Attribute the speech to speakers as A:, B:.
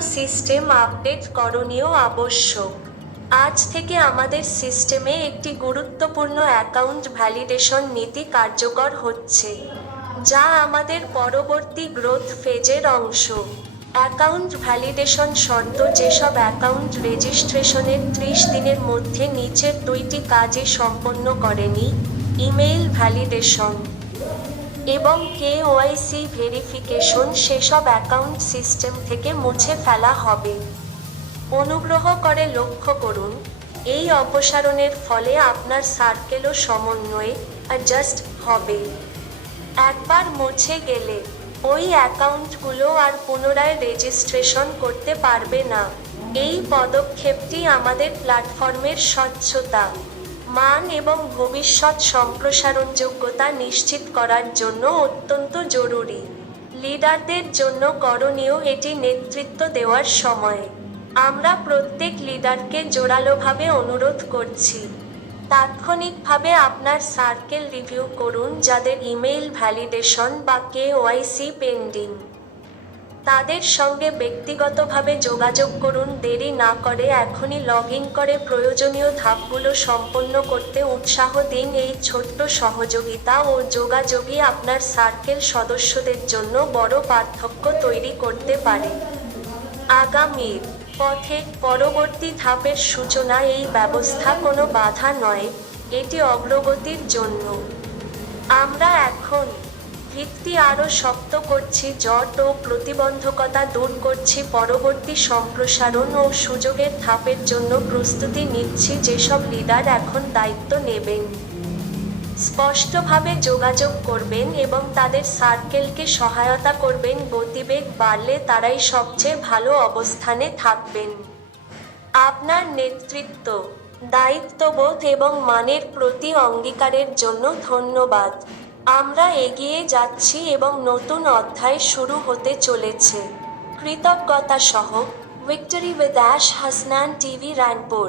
A: System update করণীয় আবশ্যক। আজ থেকে আমাদের সিস্টেমে একটি গুরুত্বপূর্ণ অ্যাকাউন্ট ভ্যালিডেশন নীতি কার্যকর হচ্ছে, যা আমাদের পরবর্তী গ্রোথ ফেজের অংশ। অ্যাকাউন্ট ভ্যালিডেশন শর্ত যেসব অ্যাকাউন্ট রেজিস্ট্রেশনের ত্রিশ দিনের মধ্যে নিচের দুইটি কাজে সম্পন্ন করেনি, ইমেইল ভ্যালিডেশন। এবং কেওয়াইসি ভেরিফিকেশন সেসব অ্যাকাউন্ট সিস্টেম থেকে মুছে ফেলা হবে। অনুগ্রহ করে লক্ষ্য করুন, এই অপসারণের ফলে আপনার সার্কেলও সমন্বয়ে অ্যাডজাস্ট হবে। একবার মুছে গেলে ওই অ্যাকাউন্টগুলো আর পুনরায় রেজিস্ট্রেশন করতে পারবে না। এই পদক্ষেপটি আমাদের প্ল্যাটফর্মের স্বচ্ছতা। মান এবং ভবিষ্যৎ সম্প্রসারণযোগ্যতা নিশ্চিত করার জন্য অত্যন্ত জরুরি। লিডারদের জন্য করণীয় এটি নেতৃত্ব দেওয়ার সময়। আমরা প্রত্যেক লিডারকে জোরালোভাবে অনুরোধ করছি। তাৎক্ষণিকভাবে আপনার সার্কেল রিভিউ করুন যাদের ইমেইল ভ্যালিডেশন বা কেওয়াইসি পেন্ডিং। তাদের সঙ্গে ব্যক্তিগতভাবে যোগাযোগ করুন, দেরি না করে এখনই লগ ইন করে প্রয়োজনীয় ধাপগুলো সম্পন্ন করতে উৎসাহ দিন এই ছোট্ট সহযোগিতা ও যোগাযোগই আপনার সার্কেল সদস্যদের জন্য বড় পার্থক্য তৈরি করতে পারে। আগামীর পথে পরবর্তী ধাপের সূচনা এই ব্যবস্থা কোনো বাধা নয়, এটি অগ্রগতির জন্য। আমরা এখন ভিত্তি আরও শক্ত করছি, জট ও প্রতিবন্ধকতা দূর করছি, পরবর্তী সম্প্রসারণ ও সুযোগের ধাপের জন্য প্রস্তুতি নিচ্ছি, যেসব লিডার এখন দায়িত্ব নেবেন। স্পষ্টভাবে যোগাযোগ করবেন এবং তাদের সার্কেলকে সহায়তা করবেন, গতিবেগ বাড়লে তারাই সবচেয়ে ভালো অবস্থানে থাকবেন। আপনার নেতৃত্ব, দায়িত্ববোধ এবং মানের প্রতি অঙ্গীকারের জন্য ধন্যবাদ। আমরা এগিয়ে যাচ্ছি এবং নতুন অধ্যায় শুরু হতে চলেছে। কৃতজ্ঞতা সহ victory with Ash Hasnan TV Ranpur